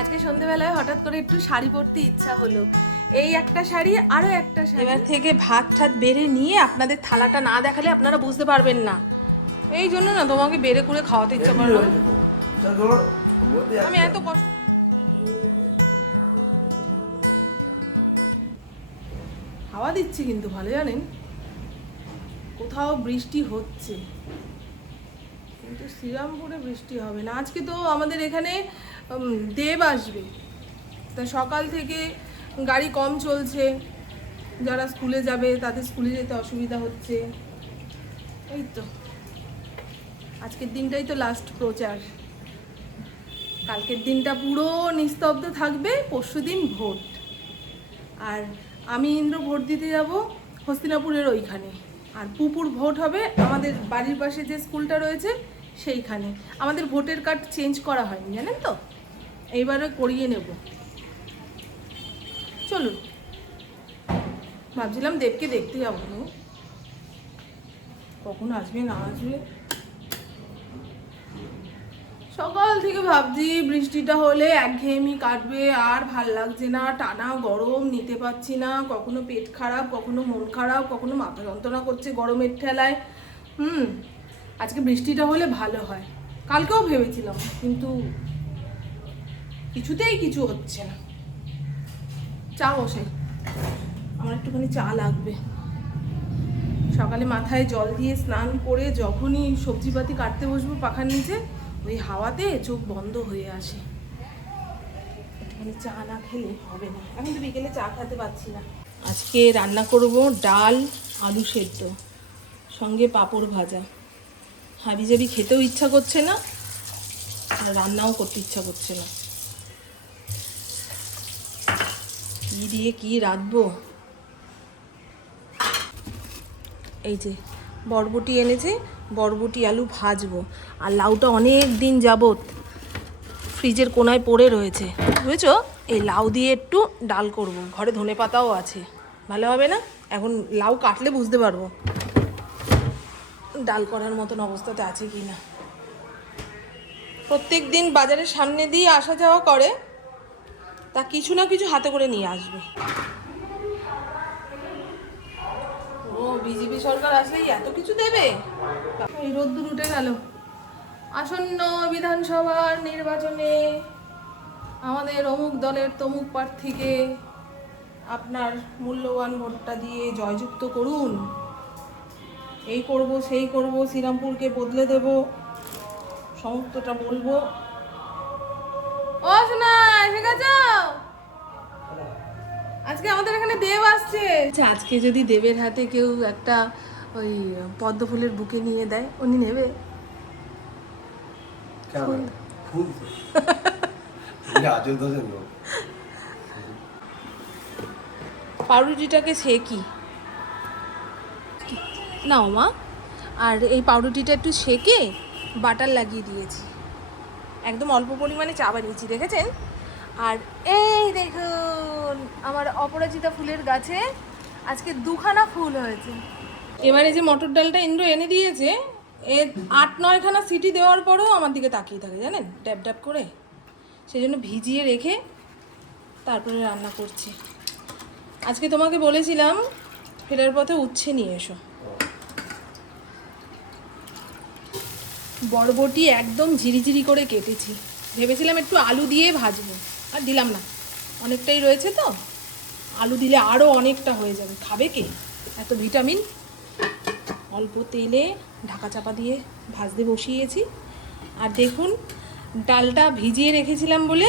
আজকে সন্ধ্যেবেলায় হঠাৎ করে একটু শাড়ি পরতে ইচ্ছা হলো। এই একটা শাড়ি, আরো একটা শাড়ি। এবার থেকে ভাত ঠাত বেড়ে নিয়ে আপনাদের থালাটা না দেখালে আপনারা বুঝতে পারবেন না। এই জন্য না তোমাকে বেড়ে করে খাওয়াতে ইচ্ছা করলো। আমি এত কষ্ট। হাওয়া দিচ্ছে কিন্তু ভালো, জানেন, কোথাও বৃষ্টি হচ্ছে কিন্তু শ্রীরামপুরে বৃষ্টি হবে না। আজকে তো আমাদের এখানে দেব আসবে, তা সকাল থেকে গাড়ি কম চলছে, যারা স্কুলে যাবে তাদের স্কুলে যেতে অসুবিধা হচ্ছে। এই তো আজকের দিনটাই তো লাস্ট প্রচার, কালকের দিনটা পুরো নিস্তব্ধ থাকবে, পরশুদিন ভোট। আর আমি ইন্দ্র ভোট দিতে যাব হস্তিনাপুরের ওইখানে, আর পুপুর ভোট হবে আমাদের বাড়ির পাশে যে স্কুলটা রয়েছে সেইখানে। আমাদের ভোটের কার্ড চেঞ্জ করা হয়নি, জানেন তো, এইবারে করিয়ে নেব। চলুন, ভাবছিলাম দেবকে দেখতে যাবো, কখন আসবে না আসবে। সকাল থেকে ভাবছি বৃষ্টিটা হলে একঘেয়েমি কাটবে, আর ভাল লাগছে না, টানা গরম নিতে পারছি না, কখনো পেট খারাপ, কখনো মন খারাপ, কখনো মাথা যন্ত্রণা করছে গরমের ঠেলায়। আজকে বৃষ্টিটা হলে ভালো হয়, কালকেও ভেবেছিলাম, কিন্তু কিছুতেই কিছু হচ্ছে না। চা বসে, আমার একটুখানি চা লাগবে। সকালে মাথায় জল দিয়ে স্নান করে যখনই সবজিপাতি কাটতে বসবো পাখার নিচে, ওই হাওয়াতে চোখ বন্ধ হয়ে আসে। একটুখানি চা না খেলে হবে না, এখন তো বিকেলে চা খেতে পাচ্ছি না। আজকে রান্না করব ডাল, আলু সেদ্ধ, সঙ্গে পাঁপড় ভাজা। হাবিজাবি খেতেও ইচ্ছা করছে না, আর রান্নাও করতে ইচ্ছা করছে না। কি দিয়ে কি রাঁধবো? এই যে বরবটি এনেছে, বরবটি আলু ভাজবো। আর লাউটা অনেক দিন যাবত ফ্রিজের কোনায় পড়ে রয়েছে, বুঝেছো? এই লাউ দিয়ে একটু ডাল করব, ঘরে ধনেপাতাও আছে, ভালো হবে না? এখন লাউ কাটলে বুঝতে পারবো ডাল করার মতন অবস্থাতে আছে কি না। প্রত্যেক দিন বাজারের সামনে দিয়ে আসা যাওয়া করে, তা কিছু না কিছু হাতে করে নিয়ে আসবে। ও বিজেপি সরকার আসলেই এত কিছু দেবে? এই রোদ্দুর উঠে গেল। আসন্ন বিধানসভার নির্বাচনে আমাদের অমুক দলের তমুক প্রার্থীকে আপনার মূল্যবান ভোটটা দিয়ে জয়যুক্ত করুন। এই করব, সেই করব, শ্রীরামপুরকে বদলে দেব, সমস্তটা বলবো। ও শোনা, এসে গেছো? আজকে আমাদের এখানে দেব আসছে। আচ্ছা, আজকে যদি দেবের হাতে কেউ একটা ওই পদ্ম ফুলের বুকে নিয়ে দেয়, উনি নেবে? পাউরুটিটাকে সেকি নাও মা, আর এই পাউরুটিটা একটু সেকে বাটার লাগিয়ে দিয়েছি, একদম অল্প পরিমাণে চা বানিয়েছি, দেখেছেন? আর এই দেখুন আমার অপরাজিতা ফুলের গাছে আজকে দুখানা ফুল হয়েছে। এবারে যে মটর ডালটা ইন্দ্র এনে দিয়েছে, এ 8-9খানা সিটি দেওয়ার পরেও আমার দিকে তাকিয়ে থাকে, জানেন, ড্যাব ড্যাব করে। সেই জন্য ভিজিয়ে রেখে তারপরে রান্না করছি। আজকে তোমাকে বলেছিলাম ফেরার পথে উচ্ছে নিয়ে এসো। বরবটি একদম ঝিরিঝিরি করে কেটেছি, ভেবেছিলাম একটু আলু দিয়ে ভাজবো, আর দিলাম না, অনেকটাই রয়েছে তো, আলু দিলে আরও অনেকটা হয়ে যাবে, খাবে কে এত ভিটামিন। অল্প তেলে ঢাকা চাপা দিয়ে ভাজতে বসিয়েছি। আর দেখুন ডালটা ভিজিয়ে রেখেছিলাম বলে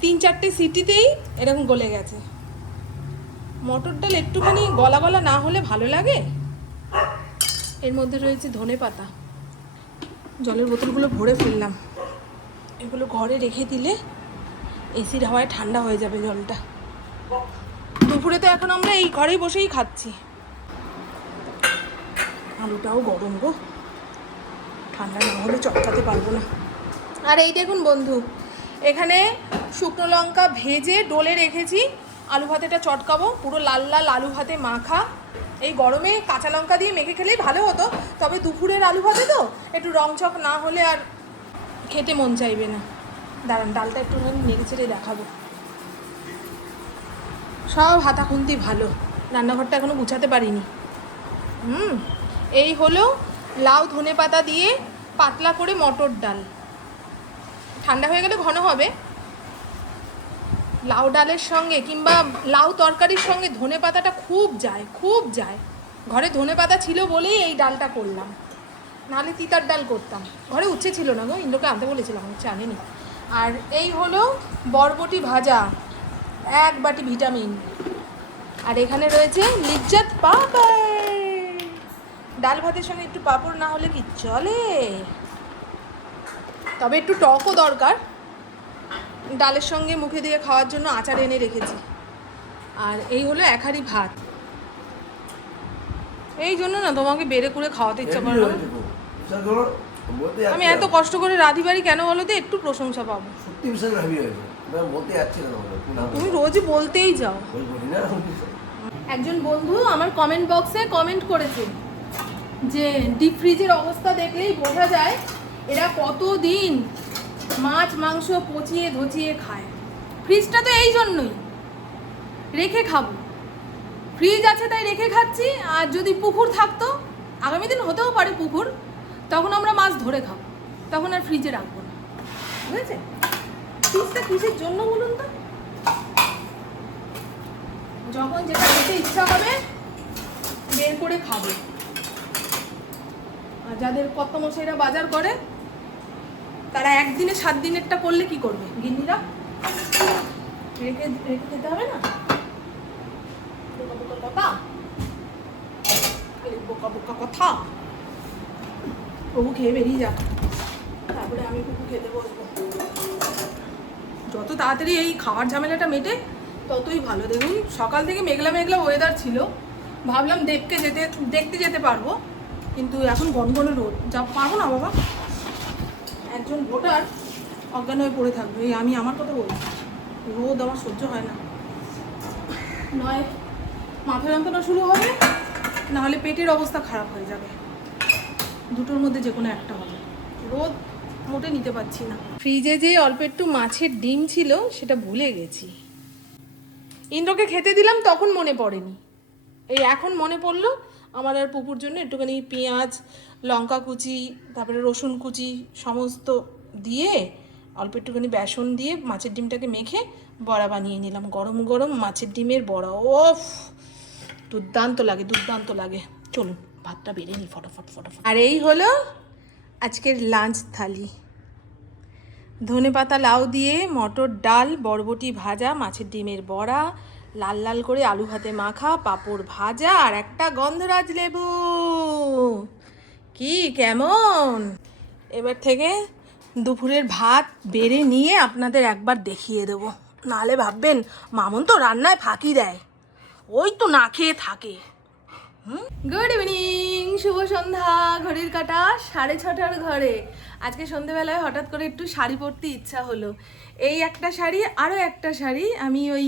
3-4টে সিটিতেই এরকম গলে গেছে। মটর ডাল একটুখানি গলা গলা না হলে ভালো লাগে। এর মধ্যে রয়েছে ধনেপাতা, জলের বোতলগুলো ভরে ফেললাম, এগুলো ঘরে রেখে দিলে এসির হাওয়ায় ঠান্ডা হয়ে যাবে জলটা। দুপুরে তো এখন আমরা এই ঘরেই বসেই খাচ্ছি। আলুটাও গরম গো, ঠান্ডা না হলে চটকাতে পারবো না। আর এই দেখুন বন্ধু, এখানে শুকনো লঙ্কা ভেজে ডলে রেখেছি, আলু ভাতেটা চটকাবো, পুরো লাল লাল আলু ভাতে মাখা। এই গরমে কাঁচা লঙ্কা দিয়ে মেখে খেলেই ভালো হতো, তবে দুপুরের আলু ভাতে তো একটু রংচক না হলে আর খেতে মন চাইবে না। দাঁড়ান, ডালটা একটু নেড়ে চেড়ে দেখাবো। সব হাতাখুন্তি ভালো, রান্নাঘরটা এখনো গুছাতে পারিনি। এই হলো লাউ ধনে পাতা দিয়ে পাতলা করে মটর ডাল। ঠান্ডা হয়ে গেলে ঘন হবে। লাউ ডালের সঙ্গে কিংবা লাউ তরকারির সঙ্গে ধনে পাতাটা খুব যায়, খুব যায়। ঘরে ধনে পাতা ছিল বলেই এই ডালটা করলাম, নাহলে তিতার ডাল করতাম। ঘরে উচ্ছে ছিল না গো, ইন্দ্রকে আনতে বলেছিলাম, উচ্ছে আনেনি। আর এই হলো বরবটি ভাজা, 1 বাটি ভিটামিন। আর এখানে রয়েছে লিজ্জাত পাপড়। ডাল ভাতের সঙ্গে একটু পাঁপড় না হলে কি চলে? তবে একটু টকও দরকার। ডালের সঙ্গে মুখে দিয়ে খাওয়ার জন্য আচার এনে রেখেছি। আর এই হলো 1 হাঁড়ি ভাত। এই জন্য না তোমাকে বেড়ে করে খাওয়াতে ইচ্ছা করে না। আমি এত কষ্ট করে রাঁধি বাড়ি কেন বলো তো? একটু প্রশংসা পাবো। তুমি রোজ বলতেই যাও। একজন বন্ধু আমার কমেন্ট বক্সে কমেন্ট করেছে যে ডিপ ফ্রিজের অবস্থা দেখলেই বোঝা যায় এরা কতদিন মাছ মাংস পচিয়ে ধচিয়ে খায়। ফ্রিজটা তো এই জন্যই, রেখে খাবো। ফ্রিজ আছে তাই রেখে খাচ্ছি। আর যদি পুকুর থাকতো, আগামী দিন হতেও পারে পুকুর, তখন আমরা মাছ ধরে খাবো, তখন আর ফ্রিজে রাখবো না। বুঝেছে? ফ্রিজটা কিসের জন্য বলুন তো? যখন যেটা খেতে ইচ্ছা হবে বের করে খাবো। আর যাদের কর্তামশাইরা বাজার করে তারা একদিনে 7 দিনেরটা করলে কি করবে গিন্নিরা? রেখে রেখে খেতে হবে না? কথা প্রভু খেয়ে বেরিয়ে যাক, তারপরে আমি কুকু খেতে বসবো। যত তাড়াতাড়ি এই খাওয়ার ঝামেলাটা মেটে ততই ভালো। দেখুন সকাল থেকে মেঘলা মেঘলা ওয়েদার ছিল, ভাবলাম দেবকে দেখতে যেতে পারবো, কিন্তু এখন গনগনে রোদ। যা পারবো না বাবা, একজন ভোটার অজ্ঞান হয়ে পড়ে থাকবে। এই আমি আমার কথা বলছি, রোদ আমার সহ্য হয় না। নয় মাথা যন্ত্রণা শুরু হবে, নাহলে পেটের অবস্থা খারাপ হয়ে যাবে। দুটোর মধ্যে যে কোনো একটা হবে। রোদ মোটে নিতে পারছি না। ফ্রিজে যে অল্প একটু মাছের ডিম ছিল সেটা ভুলে গেছি। ইন্দ্রকে খেতে দিলাম তখন মনে পড়েনি, এই এখন মনে পড়লো। আমার আর পুকুর জন্য একটুখানি পেঁয়াজ লঙ্কা কুচি তারপরে রসুন কুচি সমস্ত দিয়ে অল্প একটুখানি বেসন দিয়ে মাছের ডিমটাকে মেখে বড়া বানিয়ে নিলাম। গরম গরম মাছের ডিমের বড়া, ওফ দুর্দান্ত লাগে, দুর্দান্ত লাগে। চলুন ভাতটা বেড়ে নিই ফটাফট ফটাফট। আর এই হলো আজকের লাঞ্চ থালি। ধনেপাতা লাউ দিয়ে মটর ডাল, বরবটি ভাজা, মাছের ডিমের বড়া, লাল লাল করে আলু ভাতে মাখা, পাঁপড় ভাজা আর একটা গন্ধরাজ লেবু। কি কেমন? এবার থেকে দুপুরের ভাত বেড়ে নিয়ে আপনাদের একবার দেখিয়ে দেবো, নাহলে ভাববেন মামুন তো রান্নায় ফাঁকি দেয়, ওই তো না খেয়ে থাকে। গুড ইভিনিং, শুভ সন্ধ্যা। ঘড়ির কাঁটা 6:30 ঘরে। আজকে সন্ধ্যেবেলায় হঠাৎ করে একটু শাড়ি পরতে ইচ্ছা হলো। এই একটা শাড়ি, আরও একটা শাড়ি আমি ওই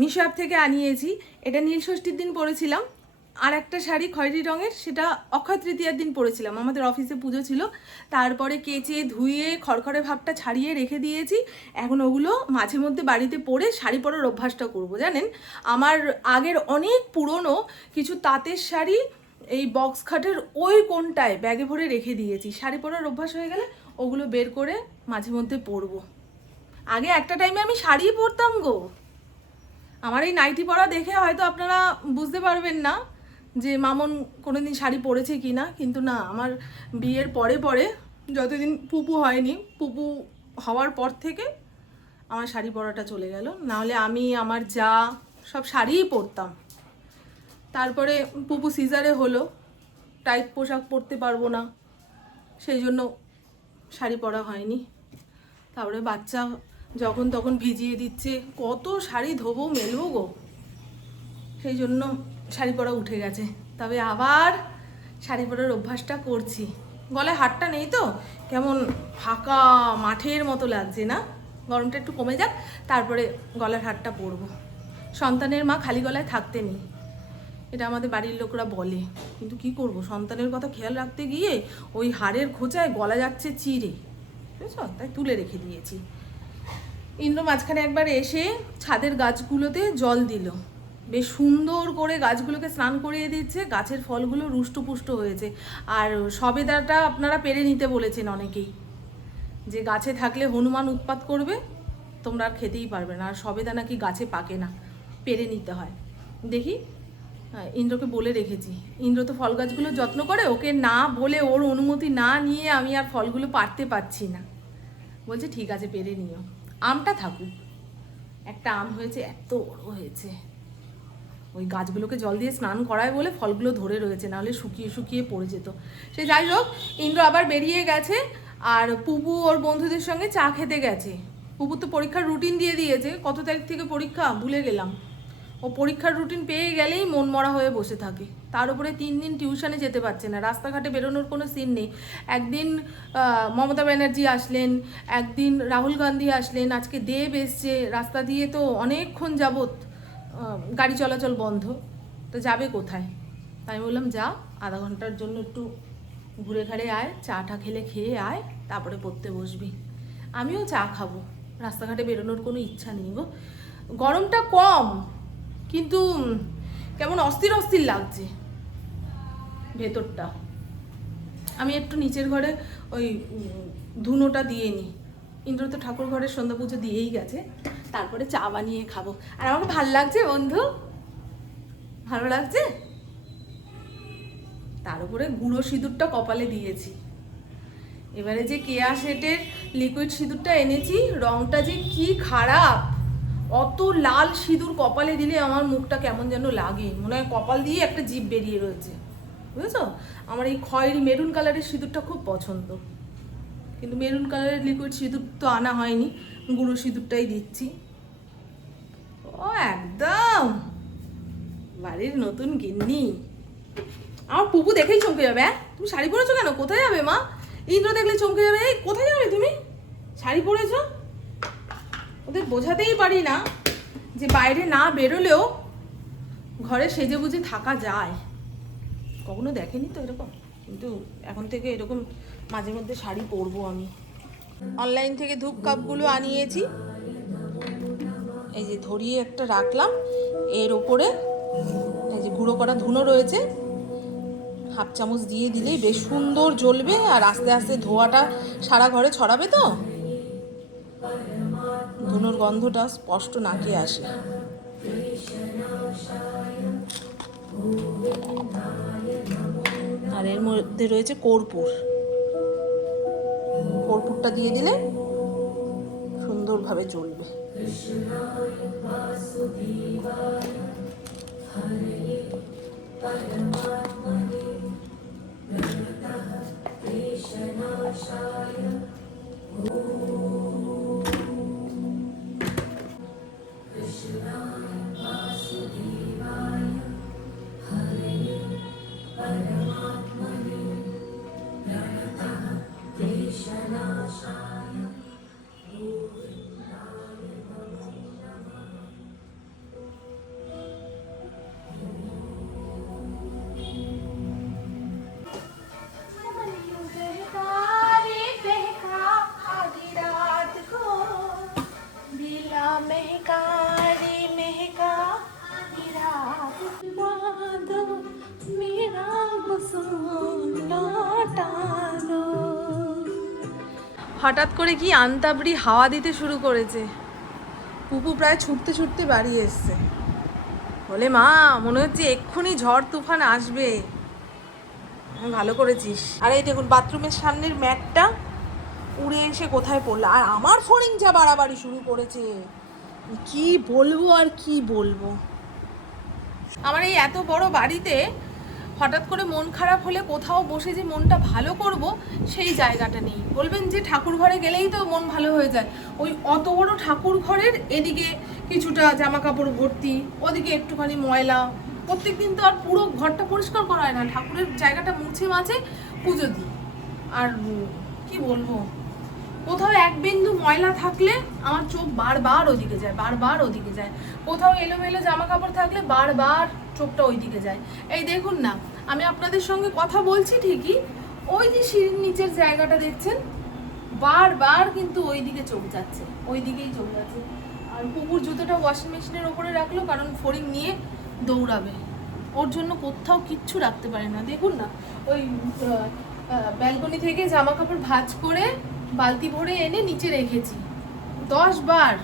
মিশো অ্যাপ থেকে আনিয়েছি। এটা নীল ষষ্ঠীর দিন পরেছিলাম। আর একটা শাড়ি খয়েরি রঙের, সেটা অক্ষয় তৃতীয়ার দিন পরেছিলাম, আমাদের অফিসে পুজো ছিল। তারপরে কেচে ধুয়ে খড়খড়ে ভাবটা ছাড়িয়ে রেখে দিয়েছি। এখন ওগুলো মাঝে মধ্যে বাড়িতে পরে শাড়ি পরার অভ্যাসটা করব। জানেন আমার আগের অনেক পুরনো কিছু তাঁতের শাড়ি এই বক্স খাটের ওই কোণটায় ব্যাগে ভরে রেখে দিয়েছি। শাড়ি পরার অভ্যাস হয়ে গেলে ওগুলো বের করে মাঝে মধ্যে পরবো। আগে একটা টাইমে আমি শাড়িই পরতাম গো। আমার এই নাইটি পরা দেখে হয়তো আপনারা বুঝতে পারবেন না যে মামন কোনোদিন শাড়ি পরেছে কি না, কিন্তু না, আমার বিয়ের পরে পরে যতদিন পুপু হয়নি, পুপু হওয়ার পর থেকে আমার শাড়ি পরাটা চলে গেল। নাহলে আমি আমার যা সব শাড়িই পরতাম। তারপরে পুপু সিজারে হলো, টাইট পোশাক পরতে পারবো না, সেই জন্য শাড়ি পরা হয়নি। তারপরে বাচ্চা যখন তখন ভিজিয়ে দিচ্ছে, কত শাড়ি ধোবো মেলবো গো, সেই জন্য শাড়ি পরা উঠে গেছে। তবে আবার শাড়ি পরার অভ্যাসটা করছি। গলায় হারটা নেই তো, কেমন ফাঁকা মাঠের মতো লাগছে না? গরমটা একটু কমে যাক, তারপরে গলার হারটা পরবো। সন্তানের মা খালি গলায় থাকতে নেই, এটা আমাদের বাড়ির লোকরা বলে, কিন্তু কি করব, সন্তানের কথা খেয়াল রাখতে গিয়ে ওই হাড়ের খোঁচায় গলা যাচ্ছে চিড়ে। বুঝেছো, তাই তুলে রেখে দিয়েছি। ইন্দ্র মাঝখানে একবার এসে ছাদের গাছগুলোতে জল দিল, বেশ সুন্দর করে গাছগুলোকে স্নান করিয়ে দিচ্ছে, গাছের ফলগুলো রুষ্টপুষ্ট হয়েছে। আর সবেদাটা আপনারা পেরে নিতে বলেছেন অনেকেই, যে গাছে থাকলে হনুমান উৎপাত করবে, তোমরা আর খেতেই পারবে না। আর সবেদা নাকি গাছে পাকে না, পেরে নিতে হয়। দেখি, ইন্দ্রকে বলে রেখেছি। ইন্দ্র তো ফল গাছগুলো যত্ন করে, ওকে না বলে, ওর অনুমতি না নিয়ে আমি আর ফলগুলো পারতে পারছি না। বলছে ঠিক আছে পেরে নিও, আমটা থাকুক। একটা আম হয়েছে, এত বড় হয়েছে, ওই গাছগুলোকে জল দিয়ে স্নান করায় বলে ফলগুলো ধরে রয়েছে, নাহলে শুকিয়ে শুকিয়ে পড়ে যেত। সে যাই হোক, ইন্দ্র আবার বেরিয়ে গেছে, আর পুপু ওর বন্ধুদের সঙ্গে চা খেতে গেছে। পুপু তো পরীক্ষার রুটিন দিয়ে দিয়েছে, কত তারিখ থেকে পরীক্ষা ভুলে গেলাম। ও পরীক্ষার রুটিন পেয়ে গেলেই মন মরা হয়ে বসে থাকে। তার উপরে 3 দিন টিউশনে যেতে পারছে না, রাস্তাঘাটে বেরোনোর কোনো সিন নেই। একদিন মমতা ব্যানার্জি আসলেন, একদিন রাহুল গান্ধী আসলেন, আজকে দেব এসছে। রাস্তা দিয়ে তো অনেকক্ষণ যাবত গাড়ি চলাচল বন্ধ, তো যাবে কোথায়? তাই বললাম যা, আধা ঘন্টার জন্য একটু ঘুরে ঘাড়ে আয়, চাটা খেয়ে আয়, তারপরে পড়তে বসবি। আমিও চা খাবো, রাস্তাঘাটে বেরোনোর কোনো ইচ্ছা নেই গো। গরমটা কম, কিন্তু কেমন অস্থির অস্থির লাগছে ভেতরটা। আমি একটু নিচের ঘরে ওই ধুনোটা দিয়ে নিই। ইন্দ্র তো ঠাকুর ঘরের সন্ধ্যা পুজো দিয়েই গেছে, তারপরে চা বানিয়ে খাবো। আর আমাকে ভাল লাগছে বন্ধু, ভালো লাগছে। তার উপরে গুঁড়ো সিঁদুরটা কপালে দিয়েছি। এবারে যে কেয়া শেটের লিকুইড সিঁদুরটা এনেছি, রংটা যে কি খারাপ। অত লাল সিঁদুর কপালে দিলে আমার মুখটা কেমন যেন লাগে, মনে হয় কপাল দিয়ে একটা জিভ বেরিয়ে রয়েছে, বুঝেছো? আমার এই খয়েরি মেরুন কালারের সিঁদুরটা খুব পছন্দ, কিন্তু মেরুন কালারের লিকুইড সিঁদুর তো আনা হয়নি, গুঁড়ো সিঁদুরটাই দিচ্ছি। ও একদম বাড়ির নতুন গিন্নি। আমার পুপু দেখেই চমকে যাবে। তুমি শাড়ি পরেছো কেন? কোথায় যাবে মা? ইন্দ্র দেখলে চমকে যাবে, এই কোথায় যাবে তুমি, শাড়ি পরেছো? ওদের বোঝাতেই পারি না যে বাইরে না বেরোলেও ঘরে সেজে বুঝে থাকা যায়। কখনো দেখেনি তো এরকম, কিন্তু এখন থেকে এরকম মাঝে মধ্যে শাড়ি পরবো আমি। অনলাইন থেকে ধূপ কাপগুলো আনিয়েছি, এই যে ধরিয়ে একটা রাখলাম, এর ওপরে এই যে গুঁড়ো করা ধুনো রয়েছে, 1/2 চামচ দিয়ে দিলেই বেশ সুন্দর জ্বলবে। আর আস্তে আস্তে ধোঁয়াটা সারা ঘরে ছড়াবে, তো ধুনোর গন্ধটা স্পষ্ট নাকে আসে। আর এর মধ্যে রয়েছে কর্পূর, কর্পূরটা দিয়ে দিলে সুন্দরভাবে জ্বলবে। হঠাৎ করে কি আন্তাবড়ি হাওয়া দিতে শুরু করেছে। পুপু প্রায় ছুটতে ছুটতে বাড়ি এসছে, বলে মা মনে হচ্ছে এক্ষুনি ঝড় তুফান আসবে। ভালো করেছিস। আর এই দেখুন বাথরুমের সামনের ম্যাটটা উড়ে এসে কোথায় পড়লো, আর আমার ফড়িং যা বাড়াবাড়ি শুরু করেছে, কি বলবো আর কি বলবো। আমার এই এত বড় বাড়িতে হঠাৎ করে মন খারাপ হলে কোথাও বসে যে মনটা ভালো করব সেই জায়গাটা নেই। বলবেন যে ঠাকুর ঘরে গেলেই তো মন ভালো হয়ে যায়। ওই অত বড় ঠাকুর ঘরের এদিকে কিছুটা জামা কাপড় ভর্তি, ওদিকে একটুখানি ময়লা। প্রত্যেকদিন তো আর পুরো ঘরটা পরিষ্কার করা হয় না, ঠাকুরের জায়গাটা মুছে মাঝে পুজো দিই। আর কি বলবো, কোথাও এক বিন্দু ময়লা থাকলে আমার চোখ বারবার ওদিকে যায়, বারবার ওদিকে যায়। কোথাও এলোমেলো জামা কাপড় থাকলে বারবার চোখটা ওইদিকে যায়। এই দেখুন না, আমি আপনাদের সঙ্গে কথা বলছি ঠিকই, ওই যে সিঁড়ির নিচের জায়গাটা দেখছেন, বারবার কিন্তু ওই দিকে চোখ যাচ্ছে, ওই দিকেই চোখ যাচ্ছে। আর কুকুর জুতোটা ওয়াশিং মেশিনের ওপরে রাখলো, কারণ ফড়িং নিয়ে দৌড়াবে, ওর জন্য কোথাও কিচ্ছু রাখতে পারে না। দেখুন না, ওই ব্যালকনি থেকে জামা কাপড় ভাঁজ করে বালতি ভরে এনে নিচে রেখেছি 10 বার।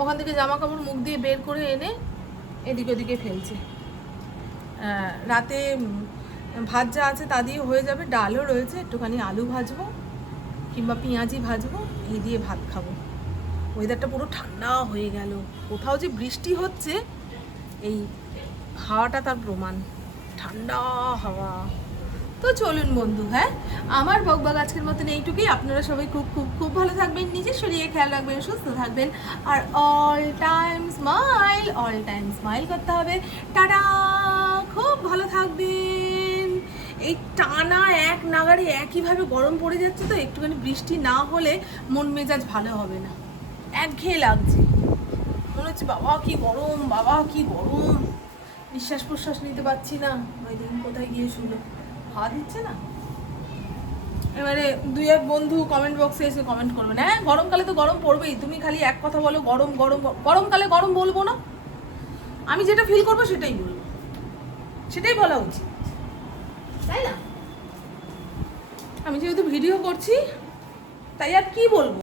ওখান থেকে জামা কাপড় মুখ দিয়ে বের করে এনে এদিক ওদিকে ফেলছে। রাতে ভাত যা আছে তা দিয়ে হয়ে যাবে, ডালও রয়েছে, একটুখানি আলু ভাজবো কিংবা পেঁয়াজি ভাজবো, এই দিয়ে ভাত খাবো। ওয়েদারটা পুরো ঠান্ডা হয়ে গেল, কোথাও যে বৃষ্টি হচ্ছে এই হাওয়াটা তার প্রমাণ, ঠান্ডা হাওয়া। তো চলুন বন্ধু, হ্যাঁ আমার বকবক আজকের মতন এইটুকুই। আপনারা সবাই খুব খুব খুব ভালো থাকবেন, নিজের শরীরে খেয়াল রাখবেন, সুস্থ থাকবেন, আর অল টাইম স্মাইল করতে হবে। টাটা, খুব ভালো থাকবেন। এই টানা এক নাগারে একইভাবে গরম পড়ে যাচ্ছে, তো একটুখানি বৃষ্টি না হলে মন মেজাজ ভালো হবে না, একঘেয়ে লাগছে, মনে হচ্ছে বাবা কি গরম, বাবা কি গরম, নিঃশ্বাস প্রশ্বাস নিতে পারছি না। ওই দিন কোথায় গিয়ে শুলো, হাওয়া দিচ্ছে না। এবারে 2-1 বন্ধু কমেন্ট বক্সে এসে কমেন্ট করবে না, হ্যাঁ গরমকালে তো গরম পড়বেই, তুমি খালি এক কথা বলো গরম গরম। গরমকালে গরম বলবো না, আমি যেটা ফিল করবো সেটাই বলবো, সেটাই বলা উচিত, তাই না? আমি যেহেতু ভিডিও করছি তাই আর কি বলবো।